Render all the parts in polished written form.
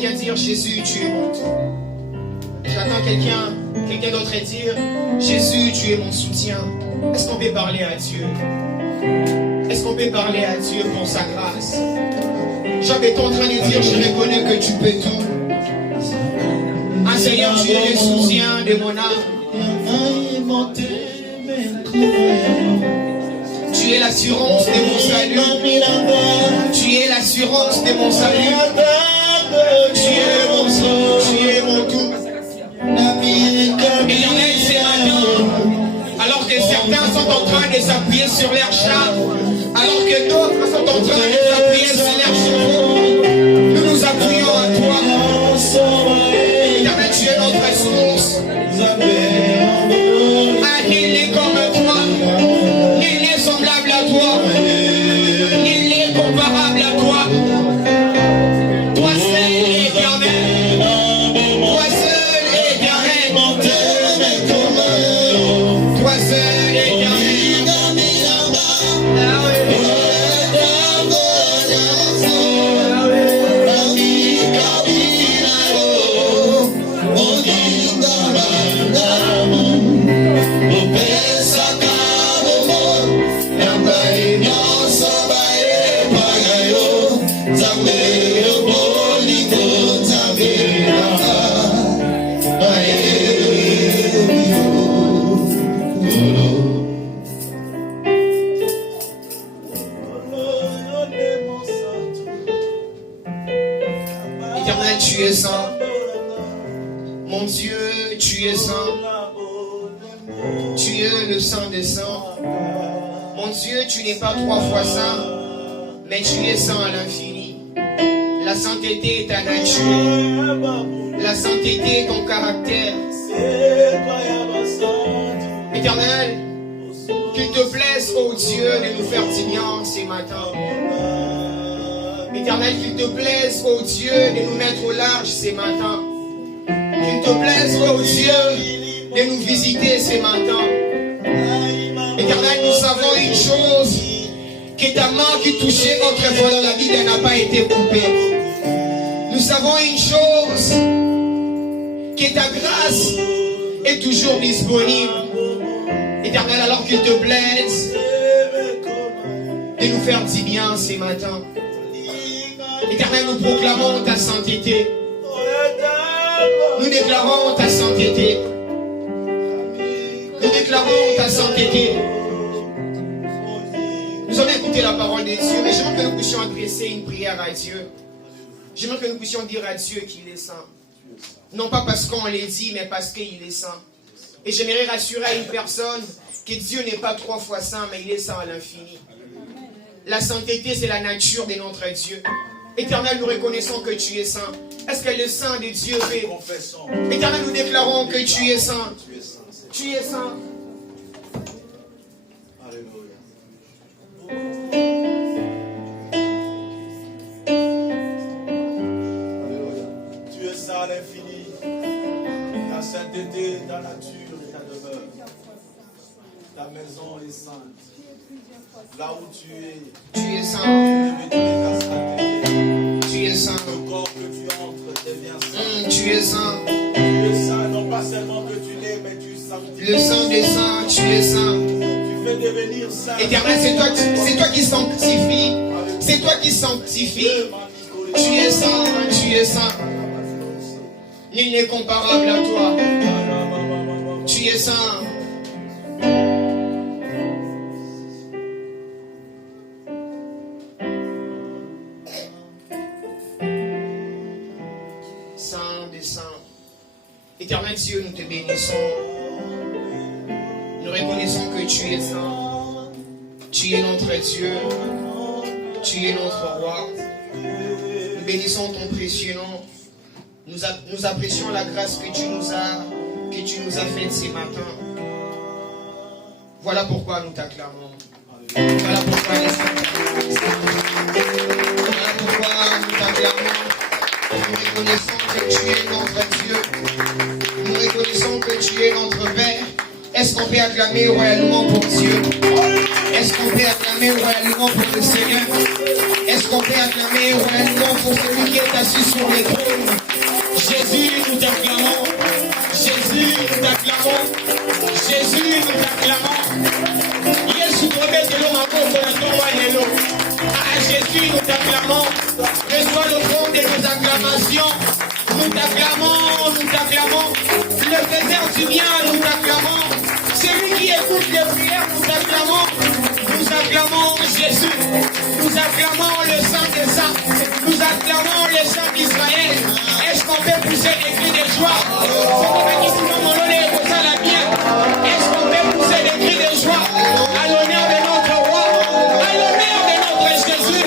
quelqu'un dire Jésus, tu es mon tout. J'attends quelqu'un d'autre dire Jésus, tu es mon soutien. Est-ce qu'on peut parler à Dieu? Est-ce qu'on peut parler à Dieu pour sa grâce? Job est en train de dire je reconnais que tu peux tout. Ah Seigneur, tu es le soutien de mon âme. Tu es l'assurance de mon salut. Tu es l'assurance de mon salut. Tu es mon sang, tu es mon tout. Éternel, c'est maintenant. Alors que certains sont en train de s'appuyer sur leur chat, alors que d'autres sont en train de s'appuyer sur leurs chevaux, nous nous appuyons à toi. Éternel, tu es notre source. Ah, nul n'est comme toi. Nul n'est semblable à toi. Nul n'est comparable à toi. Toi seul est éternel. Toi seul est éternel. Toi seul est éternel. Ah oui. Éternel, tu es saint. Mon Dieu, tu es saint. Tu es le saint des saints. Mon Dieu, tu n'es pas 3 fois saint, mais tu es saint à l'infini. La sainteté est ta nature. La sainteté est ton caractère. Éternel, qu'il te plaise, ô Dieu, de nous faire du bien ces matins. Éternel, qu'il te plaise, ô Dieu, de nous mettre au large ces matins. Qu'il te plaise, ô Dieu, de nous visiter ces matins. Éternel, nous savons une chose, que ta main qui touchait autrefois dans la vie n'a pas été coupée. Nous savons une chose, que ta grâce est toujours disponible. Éternel, alors qu'il te plaise de nous faire du bien ces matins. Éternel, nous proclamons ta sainteté. Nous déclarons ta sainteté. Nous déclarons ta sainteté. Nous allons écouter la parole de Dieu, mais j'aimerais que nous puissions adresser une prière à Dieu. J'aimerais que nous puissions dire à Dieu qu'il est saint. Non pas parce qu'on l'a dit, mais parce qu'il est saint. Et j'aimerais rassurer à une personne que Dieu n'est pas 3 fois saint, mais il est saint à l'infini. La sainteté, c'est la nature de notre Dieu. Éternel, nous reconnaissons que tu es saint. Est-ce que le saint de Dieu fait? Éternel, nous déclarons que tu es saint. Tu es saint. Alléluia. Tu es saint à l'infini. Ta sainteté, ta nature et ta demeure. Ta maison est sainte. Là où tu es saint. Tu es saint. Le corps que tu entres devient saint. Tu es saint. Tu es saint, non pas seulement que tu l'es, mais tu sanctifies. Le saint des saints, tu es saint. Tu fais devenir saint. Éternel, c'est toi qui sanctifie. C'est toi qui sanctifie. Tu es saint, tu es saint. Nul n'est comparable à toi. Tu es saint. Éternel Dieu, nous te bénissons. Nous reconnaissons que tu es saint. Tu es notre Dieu. Tu es notre roi. Nous bénissons ton précieux nom. Nous apprécions la grâce que tu nous as faite ces matins. Voilà pourquoi nous t'acclamons. Voilà pourquoi nous t'acclamons. Nous reconnaissons que tu es notre Dieu. Nous reconnaissons que tu es notre Père. Est-ce qu'on peut acclamer royalement pour Dieu? Est-ce qu'on peut acclamer royalement pour le Seigneur? Est-ce qu'on peut acclamer royalement pour celui qui est assis sur le trône? Jésus, nous t'acclamons. Jésus, nous t'acclamons. Jésus, nous t'acclamons. Yesu, promets-le ma pauvre Antoine. Ah, Jésus, nous t'acclamons. Reçois le fond de nos acclamations. Nous t'acclamons, nous t'acclamons. Le faiseur du bien, nous t'acclamons. Celui qui écoute les prières, nous t'acclamons. Nous acclamons Jésus. Nous acclamons le sang des saints. Nous acclamons le sang d'Israël. Est-ce qu'on peut pousser des cris de joie? Est-ce qu'on peut pousser des cris de joie à l'honneur de notre roi, à l'honneur de notre Jésus?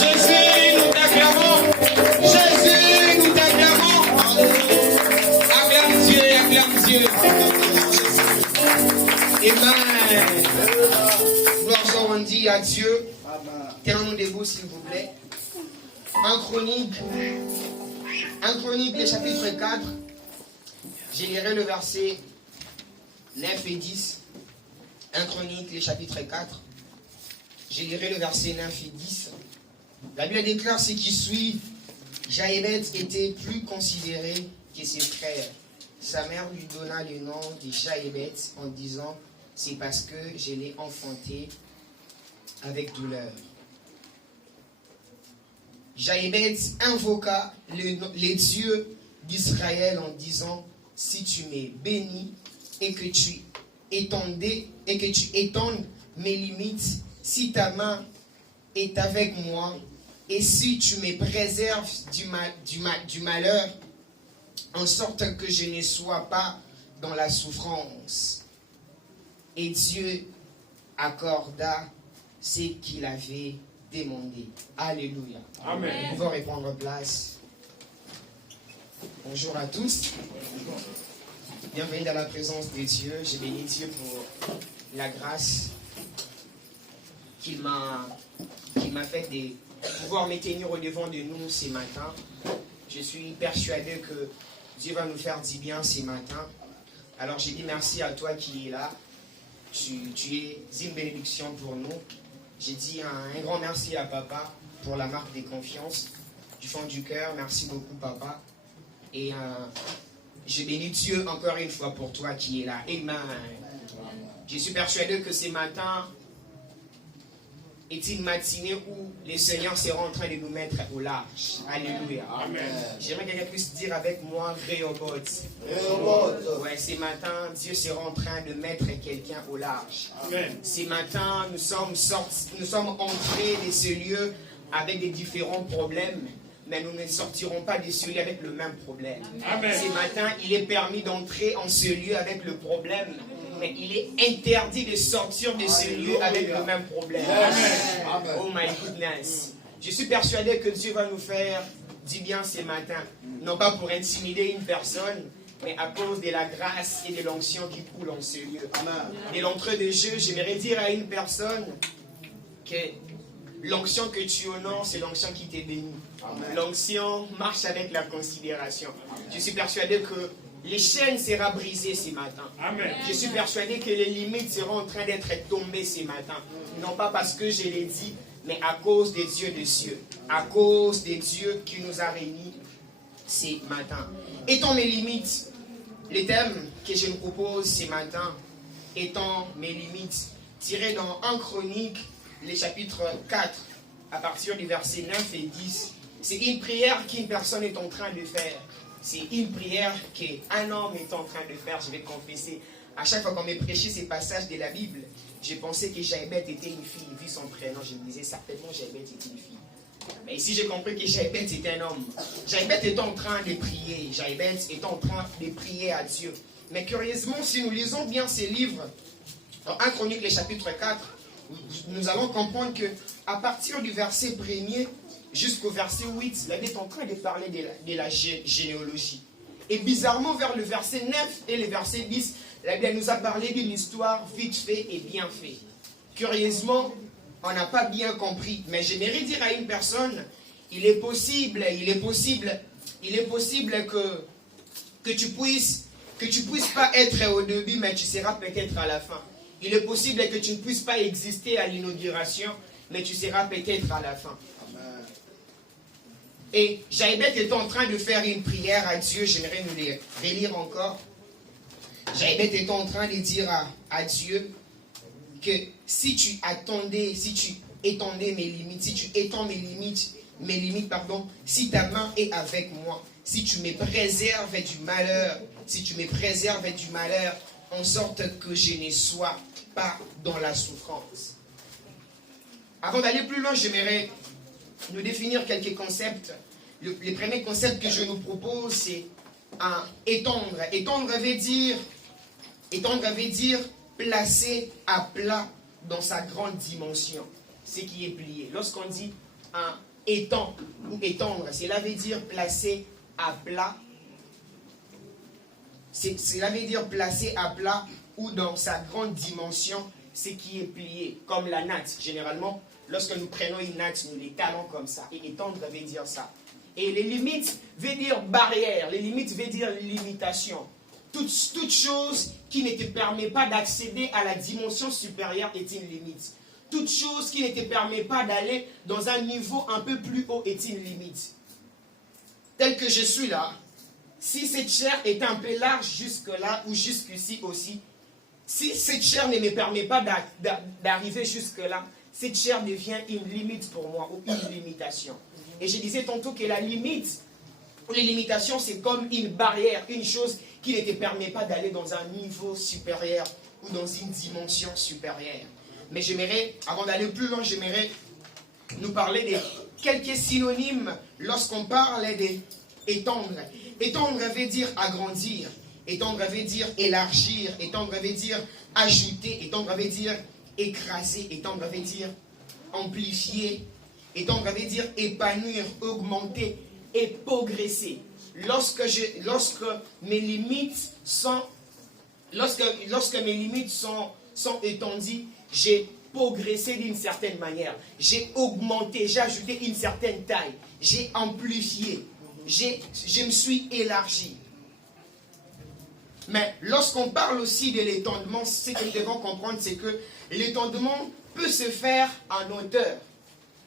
Jésus, nous t'acclamons. Jésus, nous t'acclamons. Acclame Dieu, acclame Dieu. Amen. Gloire soit rendue à Dieu. Tenons-nous debout, s'il vous plaît. En Chronique, le chapitre 4, je lirai le verset 9 et 10. 1 Chronique, le chapitre 4, je lirai le verset 9 et 10. La Bible déclare ce qui suit. Jaébet était plus considéré que ses frères. Sa mère lui donna le nom de Jaébet en disant: c'est parce que je l'ai enfanté avec douleur. Jaébet invoqua les dieux d'Israël en disant: si tu m'es béni et que tu étendes mes limites, si ta main est avec moi, et si tu me préserves du malheur, en sorte que je ne sois pas dans la souffrance. Et Dieu accorda ce qu'il avait demandé. Alléluia. Amen. Nous pouvons reprendre place. Bonjour à tous. Bienvenue dans la présence de Dieu. Je bénis Dieu pour la grâce qu'il m'a fait de pouvoir me tenir au devant de nous ce matin. Je suis persuadé que Dieu va nous faire du bien ce matin. Alors je dis merci à toi qui es là. Tu es une bénédiction pour nous. J'ai dit un grand merci à papa pour la marque de confiance. Du fond du cœur, merci beaucoup papa. Et je bénis Dieu encore une fois pour toi qui es là. Amen. Je suis persuadé que ce matin est une matinée où le Seigneur sera en train de nous mettre au large. Alléluia. Amen. J'aimerais que quelqu'un puisse dire avec moi Rehoboth. Ouais, ce matin, Dieu sera en train de mettre quelqu'un au large. Amen. Ce matin, nous sommes entrés de ce lieu avec des différents problèmes, mais nous ne sortirons pas de ce lieu avec le même problème. Amen. Ce matin, il est permis d'entrer en ce lieu avec le problème, mais il est interdit de sortir de ce lieu avec le même problème. Amen. Oh my goodness. Je suis persuadé que Dieu va nous faire du bien ce matin. Non pas pour intimider une personne, mais à cause de la grâce et de l'onction qui coule en ce lieu. De l'entrée de jeu, j'aimerais dire à une personne que l'onction que tu honores, c'est l'onction qui t'est bénie. L'onction marche avec la considération. Je suis persuadé que les chaînes seront brisées ce matin. Amen. Je suis persuadé que les limites seront en train d'être tombées ce matin. Non pas parce que je l'ai dit, mais à cause des dieux des cieux. À cause des dieux qui nous a réunis ce matin. Étant mes limites, le thème que je me propose ce matin, étant mes limites, tiré dans 1 Chronique, le chapitre 4, à partir du verset 9 et 10. C'est une prière qu'une personne est en train de faire. C'est une prière qu'un homme est en train de faire. Je vais confesser. À chaque fois qu'on me prêchait ces passages de la Bible, j'ai pensé que Jaébet était une fille. Vu son prénom, je me disais certainement Jaébet était une fille. Mais ici, j'ai compris que Jaébet était un homme. Jaébet est en train de prier. Jaébet est en train de prier à Dieu. Mais curieusement, si nous lisons bien ces livres, dans 1 Chronique, le chapitre 4, nous allons comprendre que à partir du verset 1er jusqu'au verset 8, la Bible est en train de parler de la généalogie. Et bizarrement, vers le verset 9 et le verset 10, la Bible nous a parlé d'une histoire vite faite et bien faite. Curieusement, on n'a pas bien compris. Mais j'aimerais dire à une personne, il est possible que tu puisses pas être au début, mais tu seras peut-être à la fin. Il est possible que tu ne puisses pas exister à l'inauguration, mais tu seras peut-être à la fin. Amen. Et Jaébet est en train de faire une prière à Dieu. J'aimerais nous les relire encore. Jaébet est en train de dire à Dieu que si tu attendais, si tu étendais mes limites, si tu étends mes limites, si ta main est avec moi, si tu me préserves du malheur, en sorte que je ne sois pas dans la souffrance. Avant d'aller plus loin, j'aimerais nous définir quelques concepts. Les premiers concepts que je nous propose, c'est étendre. Étendre veut dire placer à plat dans sa grande dimension, ce qui est plié. Lorsqu'on dit étendre ou étendre, cela veut dire placer à plat. Cela veut dire placer à plat ou dans sa grande dimension, ce qui est plié, comme la natte. Généralement, lorsque nous prenons une natte, nous l'étalons comme ça. Et étendre veut dire ça. Et les limites veut dire barrière. Les limites veut dire limitation. Toute chose qui ne te permet pas d'accéder à la dimension supérieure est une limite. Toute chose qui ne te permet pas d'aller dans un niveau un peu plus haut est une limite. Tel que je suis là, si cette chair est un peu large jusque-là ou jusqu'ici aussi, si cette chair ne me permet pas d'arriver jusque-là, cette chair devient une limite pour moi ou une limitation. Et je disais tantôt que la limite, ou les limitations, c'est comme une barrière, une chose qui ne te permet pas d'aller dans un niveau supérieur ou dans une dimension supérieure. Mais j'aimerais, avant d'aller plus loin, j'aimerais nous parler de quelques synonymes lorsqu'on parle d'étendre. Étendre veut dire agrandir, étendre veut dire élargir, étendre veut dire ajouter, étendre veut dire écraser, étendre veut dire amplifier, étendre veut dire épanouir, augmenter et progresser. Lorsque mes limites sont étendues, j'ai progressé d'une certaine manière, j'ai augmenté, j'ai ajouté une certaine taille, j'ai amplifié, je me suis élargi. Mais lorsqu'on parle aussi de l'étendement, ce que nous devons comprendre, c'est que l'étendement peut se faire en hauteur.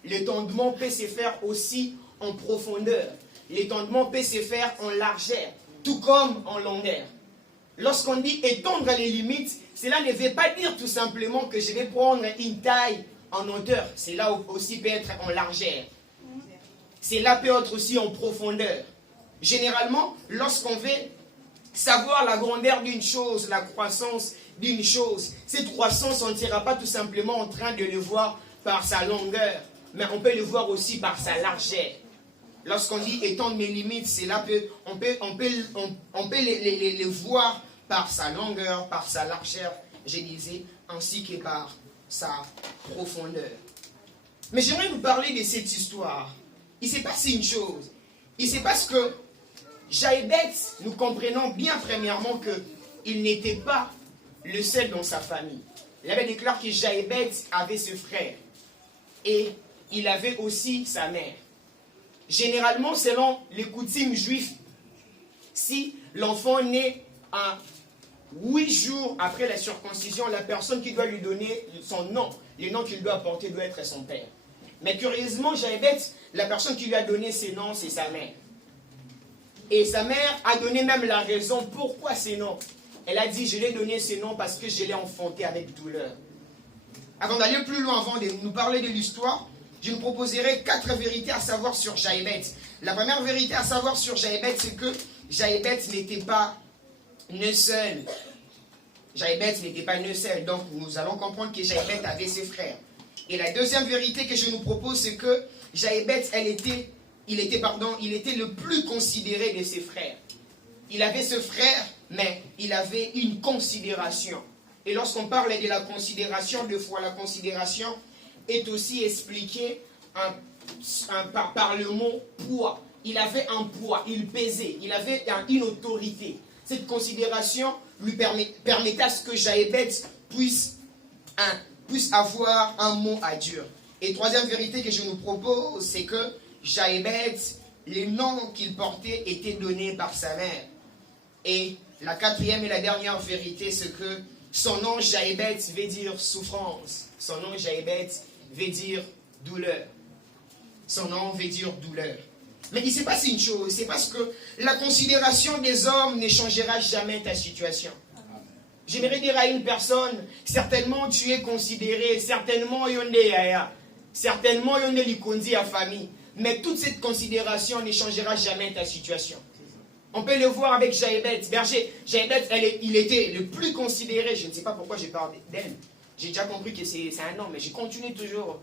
L'étendement peut se faire aussi en profondeur. L'étendement peut se faire en largeur, tout comme en longueur. Lorsqu'on dit étendre les limites, cela ne veut pas dire tout simplement que je vais prendre une taille en hauteur. Cela aussi peut être en largeur. Cela peut être aussi en profondeur. Généralement, lorsqu'on veut savoir la grandeur d'une chose, la croissance d'une chose, cette croissance, on ne sera pas tout simplement en train de le voir par sa longueur, mais on peut le voir aussi par sa largeur. Lorsqu'on dit étendre mes limites, on peut les voir par sa longueur, par sa largeur, je disais, ainsi que par sa profondeur. Mais j'aimerais vous parler de cette histoire. Il s'est passé une chose. Il s'est passé que Jaébet, nous comprenons bien premièrement qu'il n'était pas le seul dans sa famille. Il avait déclaré que Jaébet avait ses frères et il avait aussi sa mère. Généralement, selon les coutumes juives, si l'enfant naît à 8 jours après la circoncision, la personne qui doit lui donner son nom, le nom qu'il doit porter doit être son père. Mais curieusement, Jaébet, la personne qui lui a donné ses noms, c'est sa mère. Et sa mère a donné même la raison pourquoi ces noms. Elle a dit, je l'ai donné ces noms parce que je l'ai enfanté avec douleur. Avant d'aller plus loin, avant de nous parler de l'histoire, je nous proposerai 4 vérités à savoir sur Jaébet. La première vérité à savoir sur Jaébet, c'est que Jaébet n'était pas né seul. Jaébet n'était pas né seul. Donc nous allons comprendre que Jaébet avait ses frères. Et la deuxième vérité que je nous propose, c'est que Jaébet, il était le plus considéré de ses frères. Il avait ce frère, mais il avait une considération. Et lorsqu'on parle de la considération, deux fois la considération est aussi expliquée par le mot poids. Il avait un poids, il pesait, il avait une autorité. Cette considération lui permettait à ce que Jaébet puisse avoir un mot à dire. Et troisième vérité que je nous propose, c'est que Jaébet, les noms qu'il portait étaient donnés par sa mère. Et la quatrième et la dernière vérité, c'est que Son nom Jaébet veut dire souffrance. Son nom Jaébet veut dire douleur. Son nom veut dire douleur. Mais il s'est passé une chose, c'est parce que la considération des hommes ne changera jamais ta situation. J'aimerais dire à une personne, certainement tu es considéré, certainement il y a yaya, certainement il y a likondi à famille, mais toute cette considération ne changera jamais ta situation. On peut le voir avec Jaébet. Berger, Jaébet, il était le plus considéré, je ne sais pas pourquoi je parle d'elle. J'ai déjà compris que c'est un homme, mais je continue toujours.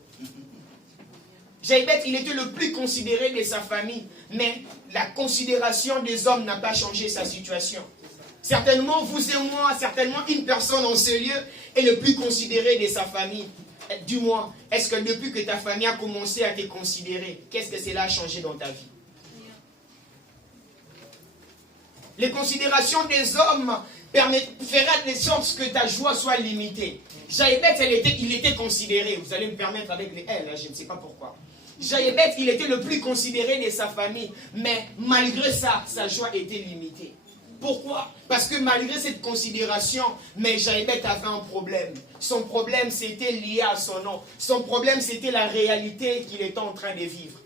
Jaébet, il était le plus considéré de sa famille, mais la considération des hommes n'a pas changé sa situation. Certainement, vous et moi, certainement une personne en ce lieu est le plus considéré de sa famille. Dis-moi, est-ce que depuis que ta famille a commencé à te considérer, qu'est-ce que cela a changé dans ta vie? Les considérations des hommes fera de sorte que ta joie soit limitée. Jaébet, il était considéré. Vous allez me permettre avec les L, je ne sais pas pourquoi. Jaébet, il était le plus considéré de sa famille, mais malgré ça, sa joie était limitée. Pourquoi? Parce que malgré cette considération, mais Jaébet avait un problème. Son problème, c'était lié à son nom. Son problème, c'était la réalité qu'il était en train de vivre.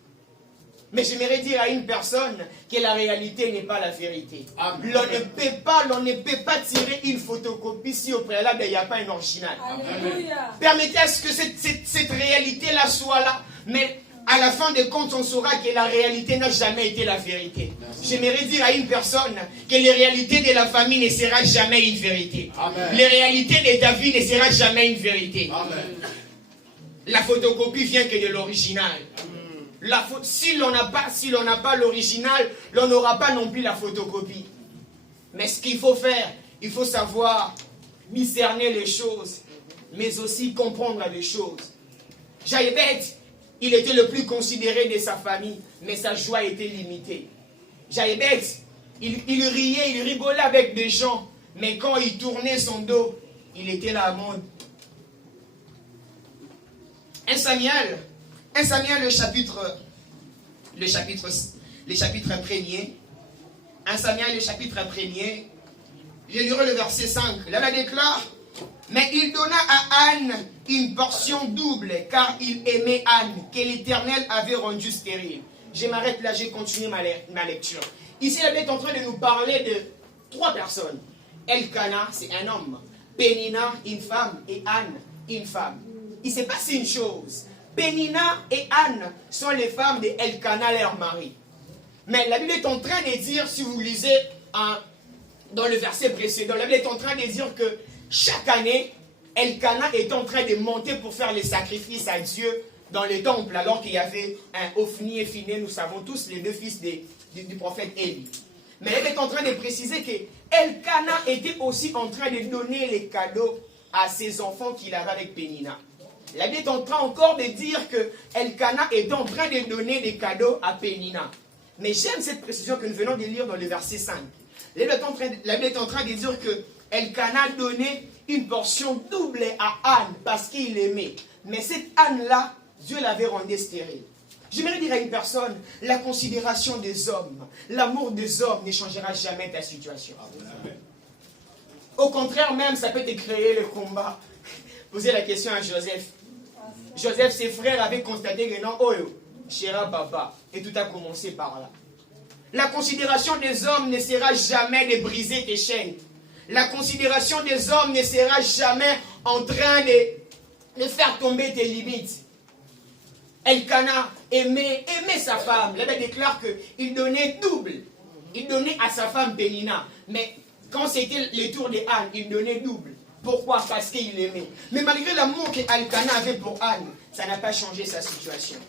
Mais j'aimerais dire à une personne que la réalité n'est pas la vérité. L'on ne peut pas tirer une photocopie si au préalable il n'y a pas un original. Alléluia. Permettez à ce que cette réalité-là soit là, mais à la fin des comptes, on saura que la réalité n'a jamais été la vérité. J'aimerais dire à une personne que les réalités de la famille ne sera jamais une vérité. Amen. Les réalités de ta vie ne sera jamais une vérité. Amen. La photocopie vient que de l'original. Si l'on n'a pas l'original, l'on n'aura pas non plus la photocopie. Mais ce qu'il faut faire, il faut savoir discerner les choses, mais aussi comprendre les choses. Jaébet, il était le plus considéré de sa famille, mais sa joie était limitée. Jaébet, il riait, il rigolait avec des gens, mais quand il tournait son dos, il était là à monde. 1 Samuel, le chapitre 1er. 1 Samuel, le chapitre 1er. Je lirai le verset 5. Là, il déclare: mais il donna à Anne une portion double, car il aimait Anne, que l'Éternel avait rendue stérile. Je m'arrête là, j'ai continué ma lecture. Ici, la Bible est en train de nous parler de 3 personnes. Elkana, c'est un homme. Pénina, une femme. Et Anne, une femme. Il s'est passé une chose. Pénina et Anne sont les femmes de Elkana, leur mari. Mais la Bible est en train de dire, si vous lisez dans le verset précédent, la Bible est en train de dire que chaque année, Elkana est en train de monter pour faire les sacrifices à Dieu dans le temple, alors qu'il y avait un Ophni et Phiné, nous savons tous, les 2 fils du prophète Élie. Mais elle est en train de préciser que Elkana était aussi en train de donner les cadeaux à ses enfants qu'il avait avec Pénina. La Bible est en train encore de dire que Elkana est en train de donner des cadeaux à Pénina. Mais j'aime cette précision que nous venons de lire dans le verset 5. La Bible est en train de dire que Elkana donnait une portion double à Anne parce qu'il l'aimait. Mais cette Anne-là, Dieu l'avait rendue stérile. J'aimerais dire à une personne, la considération des hommes, l'amour des hommes ne changera jamais ta situation. Au contraire même, ça peut te créer le combat. Posez la question à Joseph. Joseph, ses frères avaient constaté que non, oh, chéra papa. Et tout a commencé par là. La considération des hommes ne sera jamais de briser tes chaînes. La considération des hommes ne sera jamais en train de faire tomber tes limites. Elkana aimait sa femme. La Bible déclare qu'il donnait double. Il donnait à sa femme Pénina. Mais quand c'était le tour de Anne, il donnait double. Pourquoi? Parce qu'il aimait. Mais malgré l'amour qu'Elkana avait pour Anne, ça n'a pas changé sa situation.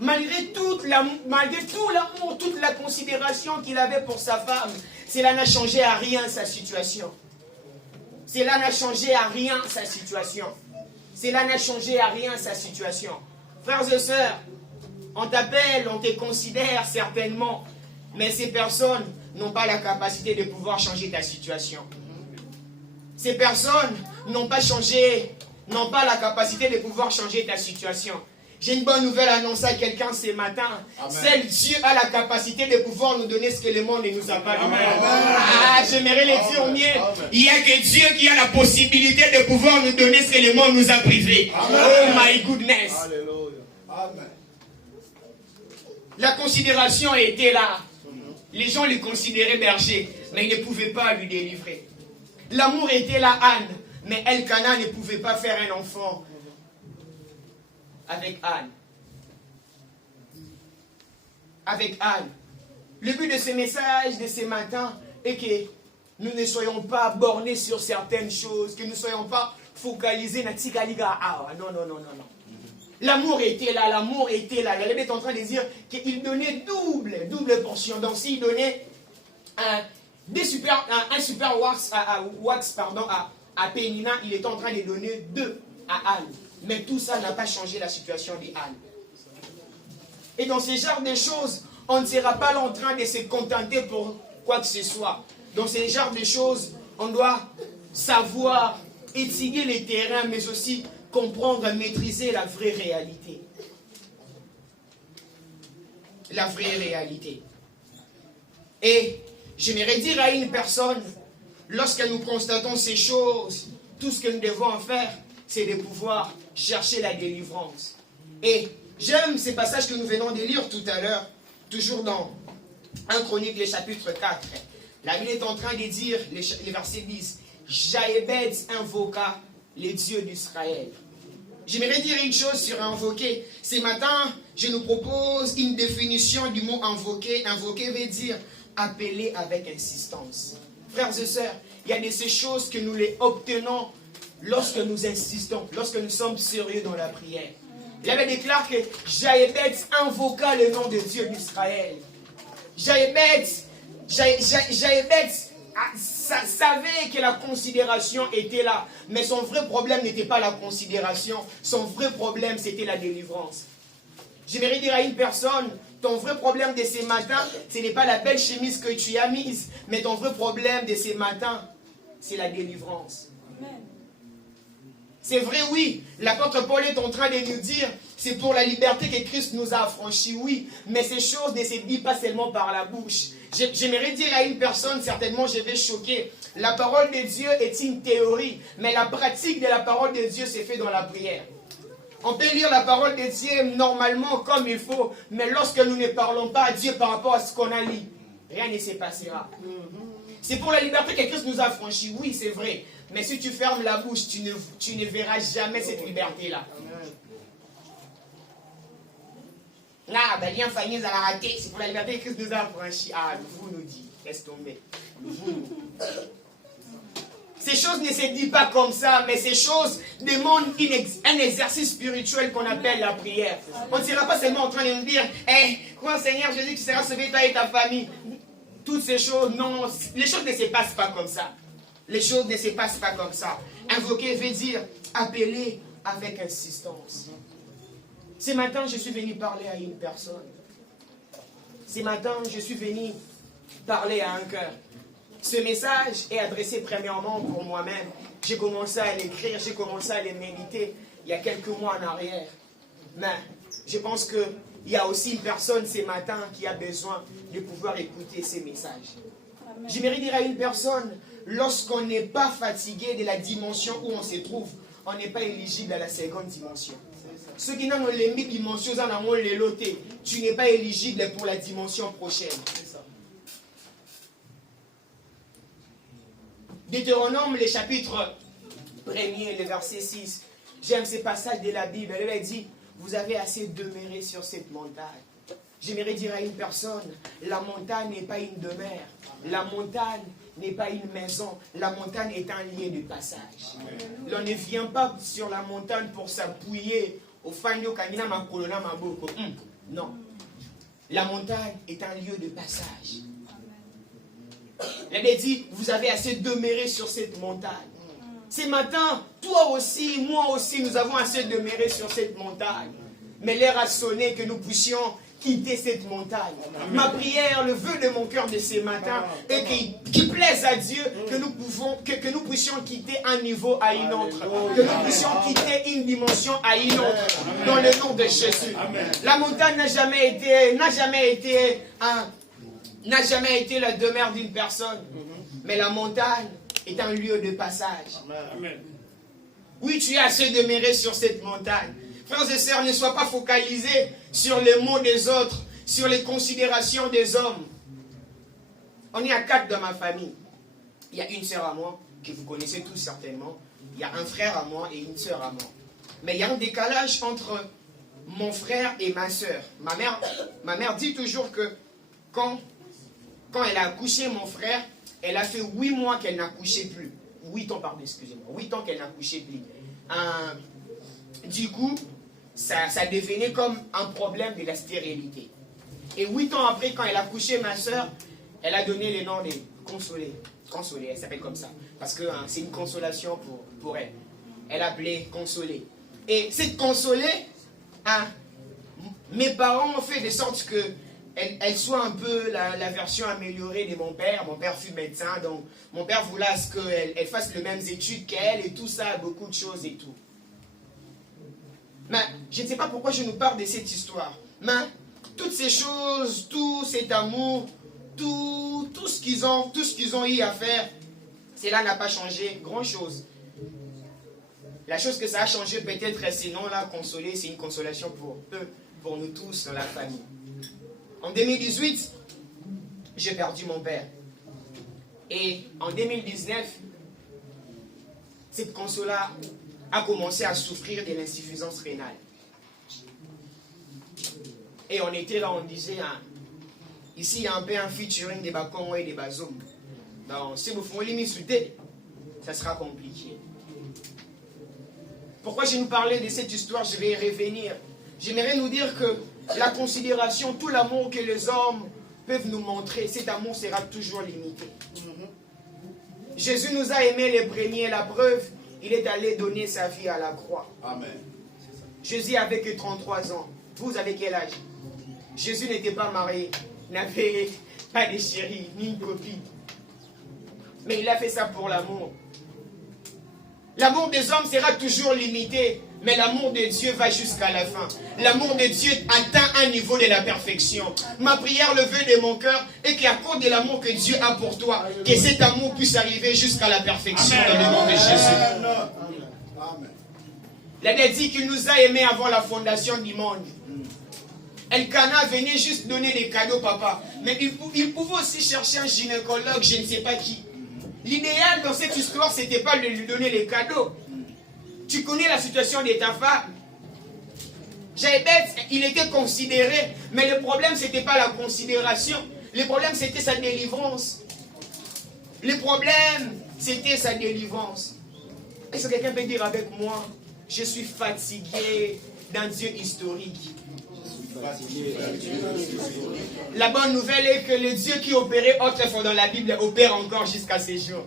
Malgré tout l'amour, toute la considération qu'il avait pour sa femme, cela n'a changé à rien sa situation. Cela n'a changé à rien sa situation. Cela n'a changé à rien sa situation. Frères et sœurs, on t'appelle, on te considère certainement, mais ces personnes n'ont pas la capacité de pouvoir changer ta situation. Ces personnes n'ont pas la capacité de pouvoir changer ta situation. J'ai une bonne nouvelle à annoncer à quelqu'un ce matin. Seul Dieu a la capacité de pouvoir nous donner ce que le monde ne nous a pas donné. Ah, j'aimerais le dire mieux. Il n'y a que Dieu qui a la possibilité de pouvoir nous donner ce que le monde nous a privé. Oh my goodness. Amen. La considération était là. Les gens le considéraient berger, mais ils ne pouvaient pas lui délivrer. L'amour était là, Anne, mais Elkanah ne pouvait pas faire un enfant avec Anne. Avec Anne. Le but de ce message de ce matin est que nous ne soyons pas bornés sur certaines choses, que nous ne soyons pas focalisés sur Tikaliga. Non, non, non, non, non. L'amour était là, l'amour était là. La Bible est en train de dire qu'il donnait double portion. Donc s'il donnait un super wax à Pénina, il est en train de donner 2 à Anne. Mais tout ça n'a pas changé la situation d'Anne. Et dans ce genre de choses, on ne sera pas là en train de se contenter pour quoi que ce soit. Dans ce genre de choses, on doit savoir étudier les terrains, mais aussi comprendre, maîtriser la vraie réalité. La vraie réalité. Et j'aimerais dire à une personne, lorsque nous constatons ces choses, tout ce que nous devons en faire, c'est de pouvoir chercher la délivrance. Et j'aime ces passages que nous venons de lire tout à l'heure, toujours dans 1 Chronique, le chapitre 4. La Bible est en train de dire, les versets 10, Jaébed invoqua les dieux d'Israël. J'aimerais dire une chose sur invoquer. Ce matin, je nous propose une définition du mot invoquer. Invoquer veut dire appeler avec insistance. Frères et sœurs, il y a de ces choses que nous les obtenons lorsque nous insistons, lorsque nous sommes sérieux dans la prière. Il avait déclaré que Jaébed invoqua le nom de Dieu d'Israël. Jaébed savait que la considération était là, mais son vrai problème n'était pas la considération, son vrai problème c'était la délivrance. J'aimerais dire à une personne, ton vrai problème de ce matin, ce n'est pas la belle chemise que tu as mise, mais ton vrai problème de ce matin, c'est la délivrance. C'est vrai, oui, l'apôtre Paul est en train de nous dire, c'est pour la liberté que Christ nous a affranchis, oui, mais ces choses ne se disent pas seulement par la bouche. J'aimerais dire à une personne, certainement je vais choquer, la parole de Dieu est une théorie, mais la pratique de la parole de Dieu se fait dans la prière. On peut lire la parole de Dieu normalement comme il faut, mais lorsque nous ne parlons pas à Dieu par rapport à ce qu'on a lu, rien ne se passera. C'est pour la liberté que Christ nous a affranchis, oui c'est vrai, mais si tu fermes la bouche, tu ne verras jamais cette liberté-là. Ah, ben lien famille à la raté, c'est pour la liberté que Christ nous a affranchis. Ah, vous nous dit, laisse tomber. Ces choses ne se disent pas comme ça, mais ces choses demandent un exercice spirituel qu'on appelle la prière. On ne sera pas seulement en train de nous dire, crois Seigneur Jésus, tu seras sauvé toi et ta famille. Toutes ces choses, non, les choses ne se passent pas comme ça. Les choses ne se passent pas comme ça. Invoquer veut dire appeler avec insistance. Ce matin, je suis venu parler à une personne. Ce matin, je suis venu parler à un cœur. Ce message est adressé premièrement pour moi-même. J'ai commencé à l'écrire, j'ai commencé à le méditer il y a quelques mois en arrière. Mais je pense qu'il y a aussi une personne ce matin qui a besoin de pouvoir écouter ces messages. J'aimerais dire à une personne, lorsqu'on n'est pas fatigué de la dimension où on se trouve, on n'est pas éligible à la seconde dimension. Ceux qui n'ont les dimensions, tu n'es pas éligible pour la dimension prochaine. Deutéronome, le chapitre 1er, le verset 6. J'aime ces passages de la Bible. Elle dit, vous avez assez demeuré sur cette montagne. J'aimerais dire à une personne, la montagne n'est pas une demeure. La montagne n'est pas une maison. La montagne est un lieu de passage. L'on ne vient pas sur la montagne pour s'appuyer au fanyo kanina makolona maboko. Non. La montagne est un lieu de passage. Elle a dit, vous avez assez demeuré sur cette montagne. Ce matin, toi aussi, moi aussi, nous avons assez demeuré sur cette montagne. Mais l'heure a sonné que nous puissions quitter cette montagne. Ma prière, le vœu de mon cœur de ce matin est qu'il plaise à Dieu que nous puissions quitter un niveau à une autre, que nous puissions quitter une dimension à une autre, dans le nom de Jésus. La montagne n'a jamais été la demeure d'une personne, mais la montagne est un lieu de passage. Oui, tu as assez demeuré sur cette montagne. Frères et sœurs, ne sois pas focalisés sur les mots des autres, sur les considérations des hommes. On est à 4 dans ma famille. Il y a une sœur à moi, que vous connaissez tous certainement. Il y a un frère à moi et une sœur à moi. Mais il y a un décalage entre mon frère et ma sœur. Ma mère dit toujours que quand elle a accouché mon frère, elle a fait 8 mois qu'elle n'accouchait plus. 8 ans, pardon, excusez-moi. 8 ans qu'elle n'accouchait plus. Du coup, ça devenait comme un problème de la stérilité. Et 8 ans après, quand elle a accouché ma soeur, elle a donné le nom de Consolée. Consolée, elle s'appelle comme ça. Parce que c'est une consolation pour elle. Elle a appelé Consolée. Et cette Consolée, mes parents ont fait de sorte que elle soit un peu la version améliorée de mon père. Mon père fut médecin, donc mon père voulait qu'elle fasse les mêmes études qu'elle et tout ça, beaucoup de choses et tout. Mais je ne sais pas pourquoi je nous parle de cette histoire. Mais toutes ces choses, tout cet amour, tout ce qu'ils ont eu à faire, cela n'a pas changé grand-chose. La chose que ça a changé peut-être, sinon là, consoler, c'est une consolation pour eux, pour nous tous dans la famille. En 2018, j'ai perdu mon père. Et en 2019, cette consola a commencé à souffrir de l'insuffisance rénale. Et on était là, on disait, ici il y a un peu un featuring des Bakongo et des Bazoum. Donc si vous faites l'immisouter, ça sera compliqué. Pourquoi je nous parlais de cette histoire, je vais y revenir. J'aimerais nous dire que la considération, tout l'amour que les hommes peuvent nous montrer, cet amour sera toujours limité. Jésus nous a aimés les premiers, la preuve, il est allé donner sa vie à la croix. Amen. Jésus avait que 33 ans. Vous avez quel âge? Jésus n'était pas marié, n'avait pas de chérie, ni une copine. Mais il a fait ça pour l'amour. L'amour des hommes sera toujours limité, mais l'amour de Dieu va jusqu'à la fin. L'amour de Dieu atteint un niveau de la perfection. Ma prière, le vœu de mon cœur, est qu'à cause de l'amour que Dieu a pour toi, que cet amour puisse arriver jusqu'à la perfection dans le nom de Jésus. Amen. Il a dit qu'il nous a aimés avant la fondation du monde. Elkana venait juste donner des cadeaux, papa. Mais il pouvait aussi chercher un gynécologue, je ne sais pas qui. L'idéal dans cette histoire, ce n'était pas de lui donner les cadeaux. Tu connais la situation de ta femme. Jaébet, il était considéré, mais le problème, ce n'était pas la considération. Le problème, c'était sa délivrance. Le problème, c'était sa délivrance. Est-ce que quelqu'un peut dire avec moi, je suis fatigué d'un Dieu historique? La bonne nouvelle est que le Dieu qui opérait autrefois dans la Bible opère encore jusqu'à ces jours.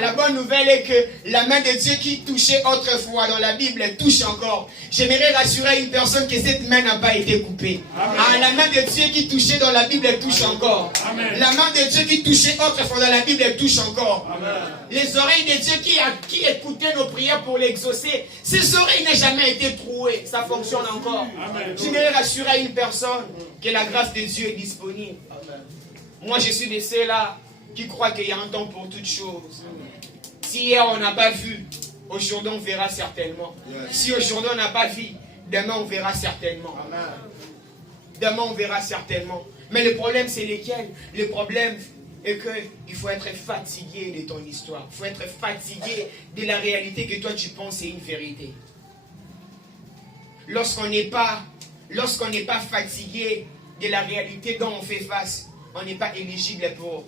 La bonne nouvelle est que la main de Dieu qui touchait autrefois dans la Bible touche encore. J'aimerais rassurer une personne que cette main n'a pas été coupée. La main de Dieu qui touchait dans la Bible touche encore. La main de Dieu qui touchait autrefois dans la Bible touche encore. Les oreilles de Dieu qui écoutaient nos prières pour l'exaucer, ces oreilles n'ont jamais été trouées. Ça fonctionne encore. J'aimerais rassurer à une personne que la grâce de Dieu est disponible. Amen. Moi, je suis de ceux-là qui croient qu'il y a un temps pour toutes choses. Si hier on n'a pas vu, aujourd'hui on verra certainement. Si aujourd'hui on n'a pas vu, demain on verra certainement. Amen. Demain on verra certainement. Mais le problème c'est lequel? Le problème est qu'il faut être fatigué de ton histoire. Il faut être fatigué de la réalité que toi tu penses c'est une vérité. Lorsqu'on n'est pas fatigué de la réalité dont on fait face, on n'est pas éligible pour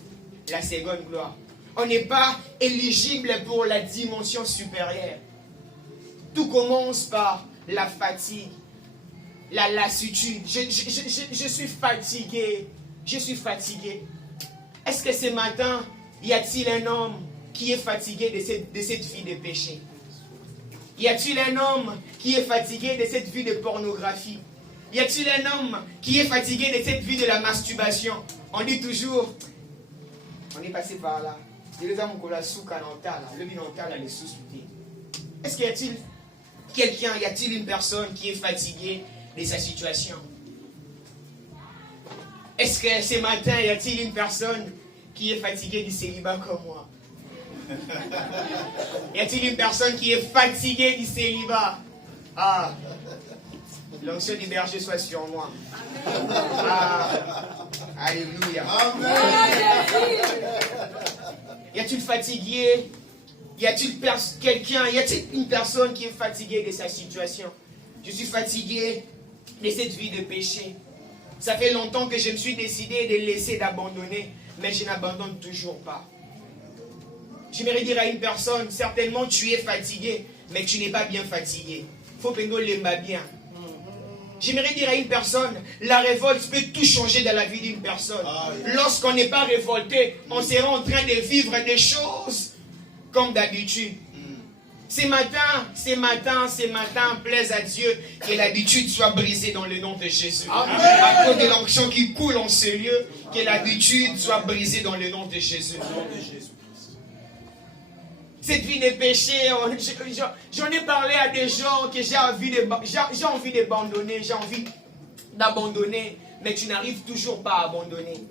la seconde gloire. On n'est pas éligible pour la dimension supérieure. Tout commence par la fatigue, la lassitude. Je suis fatigué. Je suis fatigué. Est-ce que ce matin, y a-t-il un homme qui est fatigué de cette vie de péché? Y a-t-il un homme qui est fatigué de cette vie de pornographie? Y a-t-il un homme qui est fatigué de cette vie de la masturbation? On dit toujours, on est passé par là. Est-ce qu'il y a-t-il quelqu'un, y a-t-il une personne qui est fatiguée de sa situation? Est-ce que ce matin, y a-t-il une personne qui est fatiguée du célibat comme moi? Y a-t-il une personne qui est fatiguée du célibat? Ah, l'onction du berger soit sur moi. Ah, alléluia. Y a-t-il fatigué? Y a-t-il quelqu'un, y a-t-il une personne qui est fatiguée de sa situation? Je suis fatigué de cette vie de péché. Ça fait longtemps que je me suis décidé de laisser d'abandonner, mais je n'abandonne toujours pas. J'aimerais dire à une personne, certainement tu es fatigué, mais tu n'es pas bien fatigué. Faut que nous l'aimions bien. J'aimerais dire à une personne, la révolte peut tout changer dans la vie d'une personne. Lorsqu'on n'est pas révolté, on sera en train de vivre des choses comme d'habitude. Ce matin, plaise à Dieu que l'habitude soit brisée dans le nom de Jésus. Amen. À cause de l'onction qui coule en ce lieu, que l'habitude soit brisée dans le nom de Jésus. Cette vie de péché, j'en ai parlé à des gens que j'ai envie d'abandonner, mais tu n'arrives toujours pas à abandonner.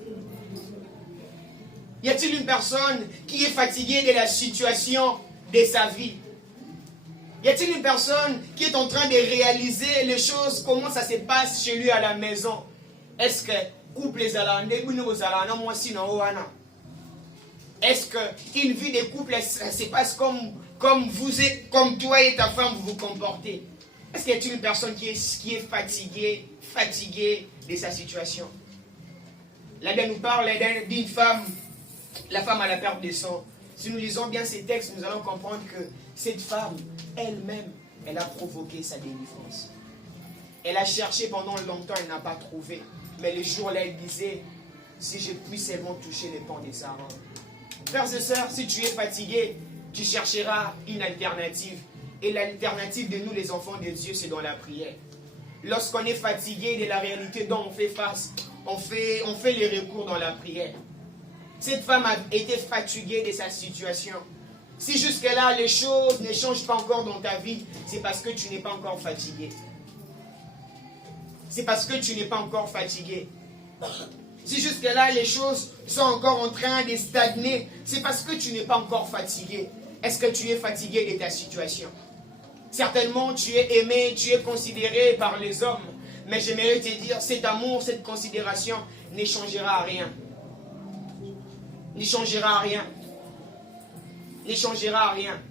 Y a-t-il une personne qui est fatiguée de la situation de sa vie? Y a-t-il une personne qui est en train de réaliser les choses, comment ça se passe chez lui à la maison? Est-ce que couple les est-ce qu'une vie de couple, ça se passe comme toi et ta femme vous vous comportez? Est-ce qu'il y a une personne qui est fatiguée de sa situation? La Bible nous parle d'une femme, la femme à la perte de sang. Si nous lisons bien ces textes, nous allons comprendre que cette femme, elle-même, elle a provoqué sa délivrance. Elle a cherché pendant longtemps, elle n'a pas trouvé. Mais le jour-là, elle disait, si je puis seulement toucher les pans de sa robe. Frères et sœurs, si tu es fatigué, tu chercheras une alternative. Et l'alternative de nous, les enfants de Dieu, c'est dans la prière. Lorsqu'on est fatigué de la réalité dont on fait face, on fait les recours dans la prière. Cette femme a été fatiguée de sa situation. Si jusque-là, les choses ne changent pas encore dans ta vie, c'est parce que tu n'es pas encore fatigué. C'est parce que tu n'es pas encore fatigué. Si jusque-là, les choses sont encore en train de stagner, c'est parce que tu n'es pas encore fatigué. Est-ce que tu es fatigué de ta situation? Certainement, tu es aimé, tu es considéré par les hommes. Mais j'aimerais te dire, cet amour, cette considération ne changera à rien. Ne changera à rien. Ne changera à rien.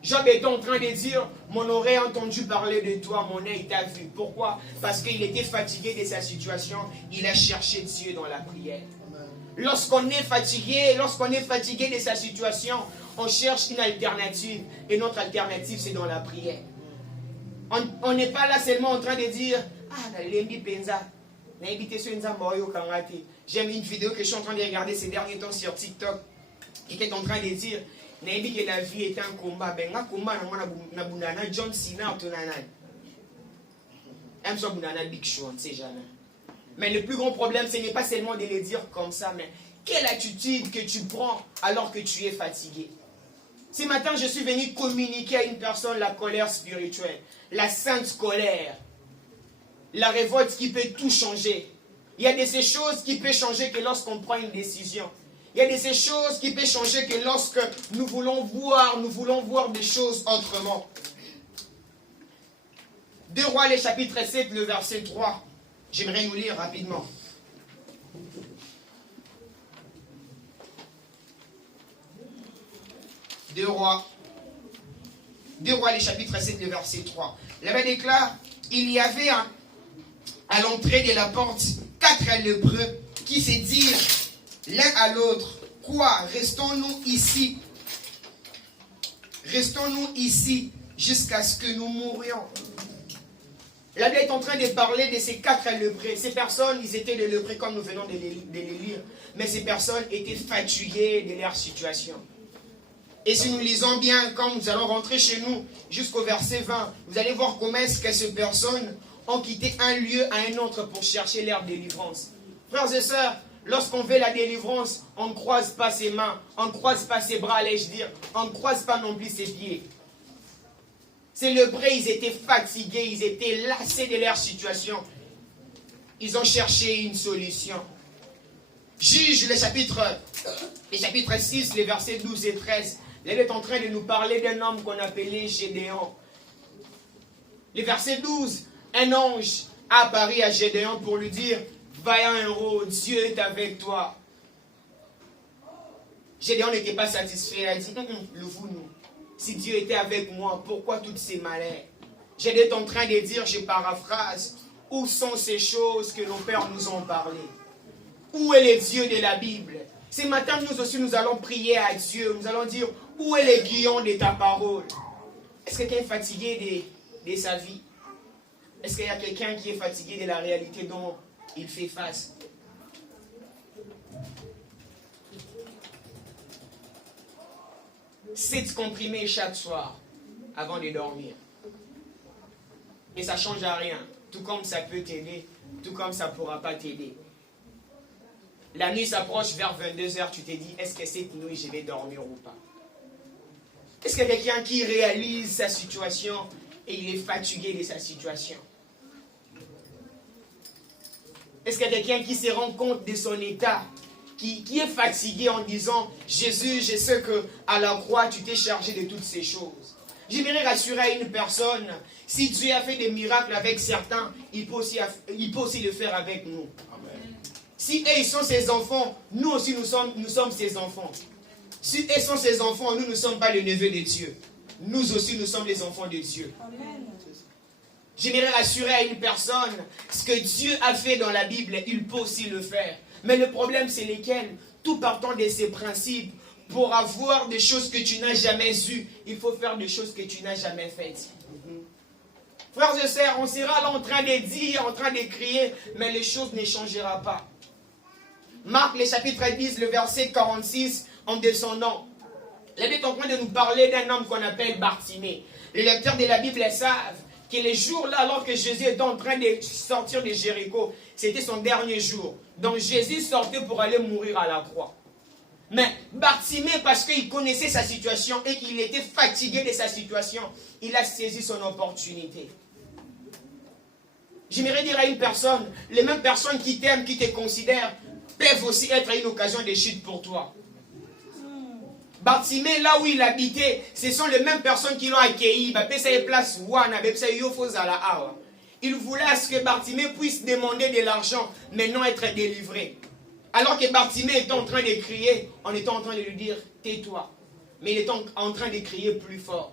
Job était en train de dire, mon oreille a entendu parler de toi, mon œil t'a vu. Pourquoi? Parce qu'il était fatigué de sa situation, il a cherché Dieu dans la prière. Lorsqu'on est fatigué de sa situation, on cherche une alternative. Et notre alternative, c'est dans la prière. On n'est pas là seulement en train de dire, j'aime une vidéo que je suis en train de regarder ces derniers temps sur TikTok, qui était en train de dire, que la vie est un combat. John Cena Big Show, on ne sait jamais. Mais le plus grand problème, ce n'est pas seulement de le dire comme ça, mais quelle attitude que tu prends alors que tu es fatigué. Ce matin, je suis venu communiquer à une personne la colère spirituelle, la sainte colère, la révolte qui peut tout changer. Il y a de ces choses qui peuvent changer que lorsqu'on prend une décision. Il y a de ces choses qui peuvent changer que lorsque nous voulons voir des choses autrement. 2 Rois, le chapitre 7, le verset 3. J'aimerais nous lire rapidement. 2 Rois, le chapitre 7, le verset 3. Là-bas déclare, il y avait à l'entrée de la porte 4 lépreux qui se dirent l'un à l'autre, quoi, restons-nous ici jusqu'à ce que nous mourions. La Bible est en train de parler de ces 4 lépreux. Ces personnes, ils étaient des lépreux comme nous venons de les lire. Mais ces personnes étaient fatiguées de leur situation. Et si nous lisons bien, quand nous allons rentrer chez nous, jusqu'au verset 20, vous allez voir comment est-ce que ces personnes ont quitté un lieu à un autre pour chercher leur délivrance. Frères et sœurs, lorsqu'on veut la délivrance, on ne croise pas ses mains, on ne croise pas ses bras, allais-je dire, on ne croise pas non plus ses pieds. C'est le vrai, ils étaient fatigués, ils étaient lassés de leur situation. Ils ont cherché une solution. Juge le chapitre 6, les versets 12 et 13. Elle est en train de nous parler d'un homme qu'on appelait Gédéon. Le verset 12, un ange a apparu à Gédéon pour lui dire, vaillant héros, Dieu est avec toi. Gédéon n'était pas satisfait, il a dit, levons-nous. Si Dieu était avec moi, pourquoi toutes ces malheurs? Gédéon est en train de dire, je paraphrase, où sont ces choses que nos pères nous ont parlé? Où est le Dieu de la Bible? Ce matin, nous aussi, nous allons prier à Dieu. Nous allons dire, où est l'aiguillon de ta parole? Est-ce que quelqu'un est fatigué de sa vie? Est-ce qu'il y a quelqu'un qui est fatigué de la réalité dont il fait face? C'est comprimé chaque soir avant de dormir. Et ça ne change à rien. Tout comme ça peut t'aider, tout comme ça ne pourra pas t'aider. La nuit s'approche vers 22h, tu te dis, est-ce que cette nuit je vais dormir ou pas? Est-ce qu'il y a quelqu'un qui réalise sa situation et il est fatigué de sa situation? Est-ce qu'il y a quelqu'un qui se rend compte de son état, qui est fatigué en disant, Jésus, je sais qu'à la croix, tu t'es chargé de toutes ces choses. J'aimerais rassurer à une personne, si Dieu a fait des miracles avec certains, il peut aussi le faire avec nous. Amen. Si eux, ils sont ses enfants, nous aussi, nous sommes ses enfants. Si eux sont ses enfants, nous ne sommes pas les neveux de Dieu. Nous aussi, nous sommes les enfants de Dieu. Amen. J'aimerais rassurer à une personne, ce que Dieu a fait dans la Bible, il peut aussi le faire. Mais le problème, c'est lesquels? Tout partant de ces principes, pour avoir des choses que tu n'as jamais eues, il faut faire des choses que tu n'as jamais faites. Frères et sœurs, on sera là en train de dire, en train de crier, mais les choses ne changeront pas. Marc, le chapitre 10, le verset 46, en descendant. La Bible est en train de nous parler d'un homme qu'on appelle Bartimée. Les lecteurs de la Bible savent que les jours-là, alors que Jésus était en train de sortir de Jéricho, c'était son dernier jour. Donc Jésus sortait pour aller mourir à la croix. Mais Bartimée, parce qu'il connaissait sa situation et qu'il était fatigué de sa situation, il a saisi son opportunité. J'aimerais dire à une personne, les mêmes personnes qui t'aiment, qui te considèrent, peuvent aussi être une occasion de chute pour toi. Bartimée, là où il habitait, ce sont les mêmes personnes qui l'ont accueilli. Il voulait à ce que Bartimée puisse demander de l'argent, mais non être délivré. Alors que Bartimée était en train de crier, on était en train de lui dire, tais-toi. Mais il était en train de crier plus fort.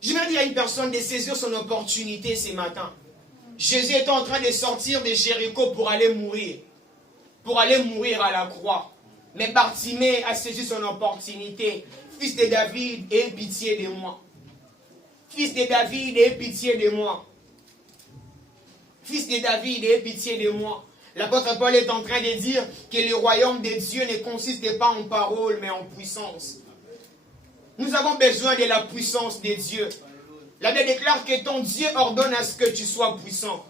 Je vais dire à une personne de saisir son opportunité ce matin. Jésus était en train de sortir de Jéricho pour aller mourir. Pour aller mourir à la croix. Mais Bartimée a saisi son opportunité. Fils de David, aie pitié de moi. Fils de David, aie pitié de moi. Fils de David, aie pitié de moi. L'apôtre Paul est en train de dire que le royaume de Dieu ne consiste pas en parole, mais en puissance. Nous avons besoin de la puissance de Dieu. La Bible déclare que ton Dieu ordonne à ce que tu sois puissant.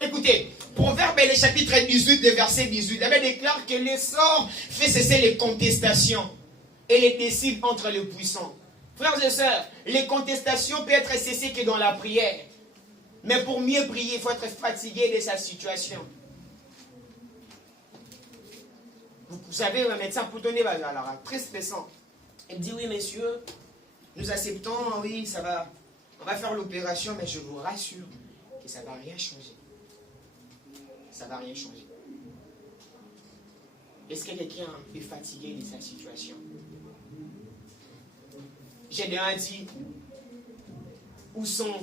Écoutez, Proverbe, le chapitre 18, le verset 18, la Bible déclare que l'essor fait cesser les contestations et les décides entre les puissants. Frères et sœurs, les contestations peuvent être cessées que dans la prière. Mais pour mieux prier, il faut être fatigué de sa situation. Vous savez, un médecin pour donner très stressant. Il me dit, oui, messieurs, nous acceptons, oui, ça va, on va faire l'opération, mais je vous rassure que ça ne va rien changer. Ça ne va rien changer. Est-ce que quelqu'un est fatigué de sa situation? Gédéon a dit, où sont